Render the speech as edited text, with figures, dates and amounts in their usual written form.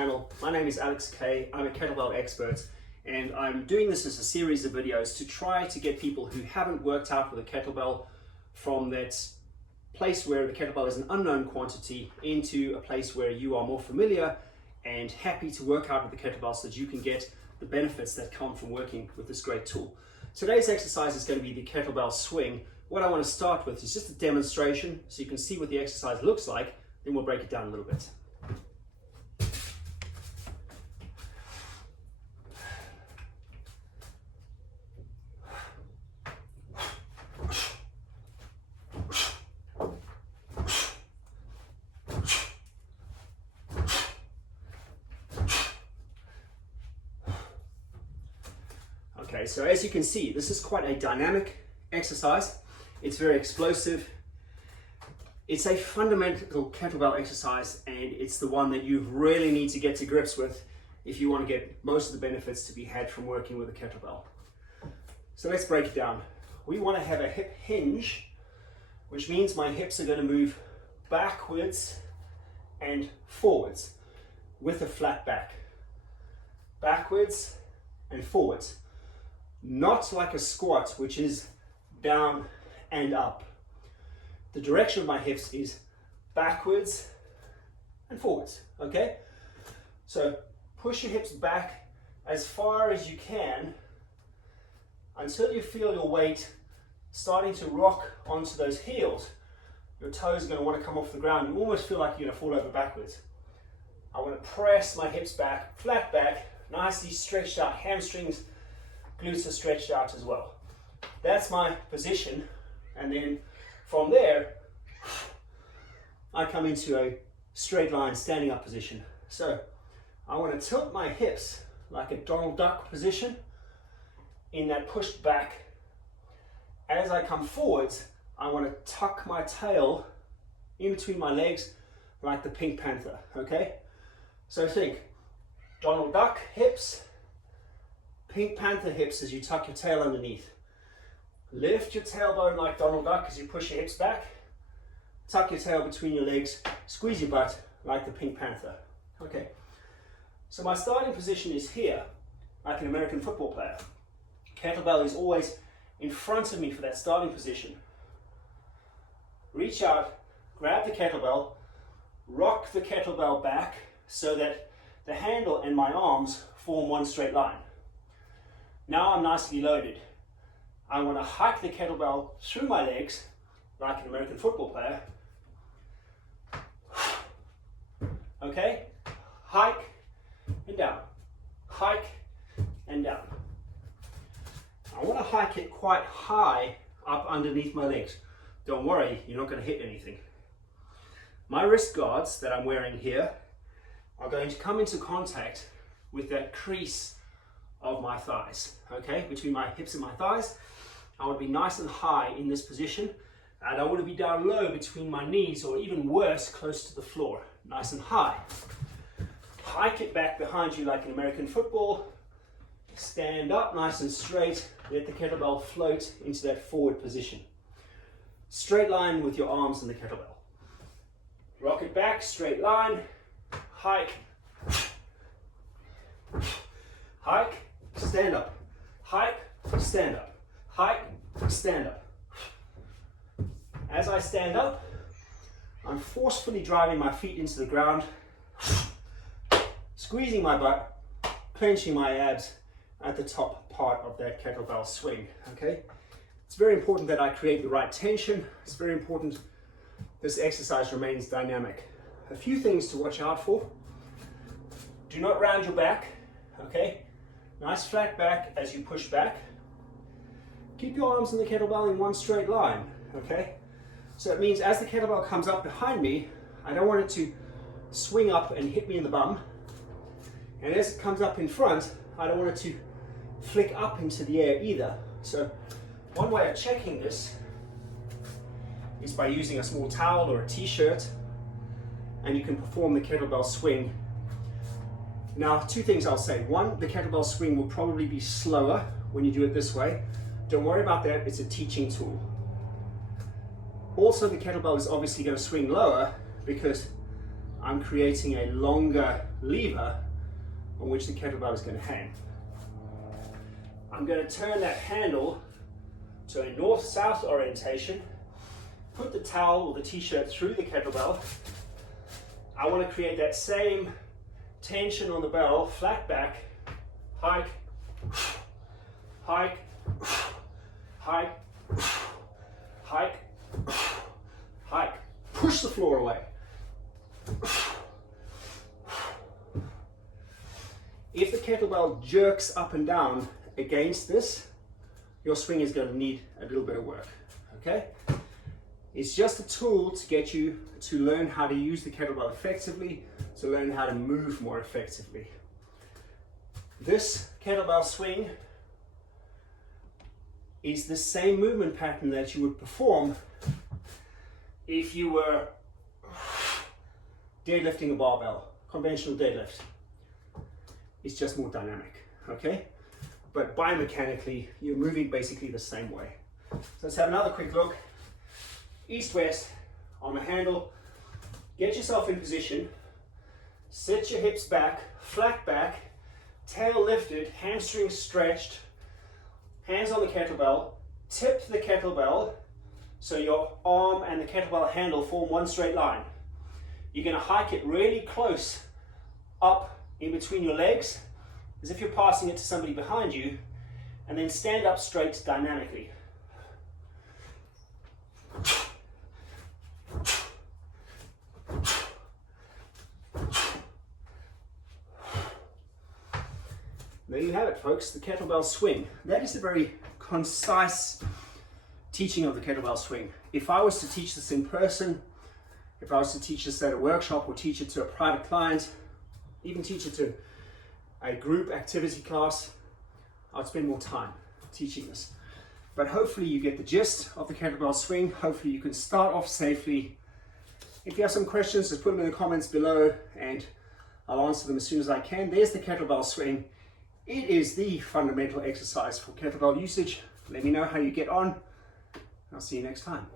channel. My name is Alex K. I'm a kettlebell expert, and I'm doing this as a series of videos to try to get people who haven't worked out with a kettlebell from that place where the kettlebell is an unknown quantity into a place where you are more familiar and happy to work out with the kettlebell so that you can get the benefits that come from working with this great tool. Today's exercise is going to be the kettlebell swing. What I want to start with is just a demonstration so you can see what the exercise looks like, then we'll break it down a little bit. Okay, so as you can see, this is quite a dynamic exercise. It's very explosive. It's a fundamental kettlebell exercise, and it's the one that you really need to get to grips with if you want to get most of the benefits to be had from working with a kettlebell. So let's break it down. We want to have a hip hinge, which means my hips are going to move backwards and forwards with a flat back. Backwards and forwards. Not like a squat, which is down and up. The direction of my hips is backwards and forwards, okay? So push your hips back as far as you can until you feel your weight starting to rock onto those heels. Your toes are going to want to come off the ground. You almost feel like you're going to fall over backwards. I want to press my hips back, flat back, nicely stretched out hamstrings, glutes are stretched out as well. That's my position, and then from there I come into a straight line standing up position. So I want to tilt my hips like a Donald Duck position in that pushed back. As I come forwards, I want to tuck my tail in between my legs like the Pink Panther, okay? So think Donald Duck hips, Pink Panther hips as you tuck your tail underneath. Lift your tailbone like Donald Duck as you push your hips back. Tuck your tail between your legs. Squeeze your butt like the Pink Panther. Okay. So my starting position is here, like an American football player. Kettlebell is always in front of me for that starting position. Reach out, grab the kettlebell, rock the kettlebell back so that the handle and my arms form one straight line. Now I'm nicely loaded. I want to hike the kettlebell through my legs like an American football player. Okay? Hike and down. Hike and down. I want to hike it quite high up underneath my legs. Don't worry, you're not going to hit anything. My wrist guards that I'm wearing here are going to come into contact with that crease of my thighs, okay? Between my hips and my thighs. I want to be nice and high in this position. I don't want to be down low between my knees, or even worse, close to the floor. Nice and high. Hike it back behind you like an American football. Stand up nice and straight. Let the kettlebell float into that forward position. Straight line with your arms and the kettlebell. Rock it back, straight line. Hike. Hike, stand up. Hike, stand up. Hike, stand up. As I stand up, I'm forcefully driving my feet into the ground, squeezing my butt, clenching my abs at the top part of that kettlebell swing, okay? It's very important that I create the right tension. It's very important this exercise remains dynamic. A few things to watch out for. Do not round your back, okay? Nice flat back as you push back. Keep your arms in the kettlebell in one straight line, okay? So it means as the kettlebell comes up behind me, I don't want it to swing up and hit me in the bum. And as it comes up in front, I don't want it to flick up into the air either. So one way of checking this is by using a small towel or a t-shirt, and you can perform the kettlebell swing. Now, two things I'll say. One, the kettlebell swing will probably be slower when you do it this way. Don't worry about that, it's a teaching tool. Also, the kettlebell is obviously going to swing lower because I'm creating a longer lever on which the kettlebell is going to hang. I'm going to turn that handle to a north-south orientation, put the towel or the t-shirt through the kettlebell. I want to create that same tension on the bell, flat back, hike, hike, hike, hike, hike. Push the floor away. If the kettlebell jerks up and down against this, your swing is going to need a little bit of work, okay? It's just a tool to get you to learn how to use the kettlebell effectively, to learn how to move more effectively. This kettlebell swing is the same movement pattern that you would perform if you were deadlifting a barbell, conventional deadlift. It's just more dynamic, okay? But biomechanically, you're moving basically the same way. So let's have another quick look. East-west on the handle. Get yourself in position. Set your hips back, flat back, tail lifted, hamstrings stretched, hands on the kettlebell. Tip the kettlebell so your arm and the kettlebell handle form one straight line. You're going to hike it really close up in between your legs, as if you're passing it to somebody behind you, and then stand up straight dynamically. There you have it, folks, the kettlebell swing. That is a very concise teaching of the kettlebell swing. If I was to teach this in person, if I was to teach this at a workshop or teach it to a private client, even teach it to a group activity class, I'd spend more time teaching this. But hopefully you get the gist of the kettlebell swing. Hopefully you can start off safely. If you have some questions, just put them in the comments below and I'll answer them as soon as I can. There's the kettlebell swing. It is the fundamental exercise for kettlebell usage. Let me know how you get on. I'll see you next time.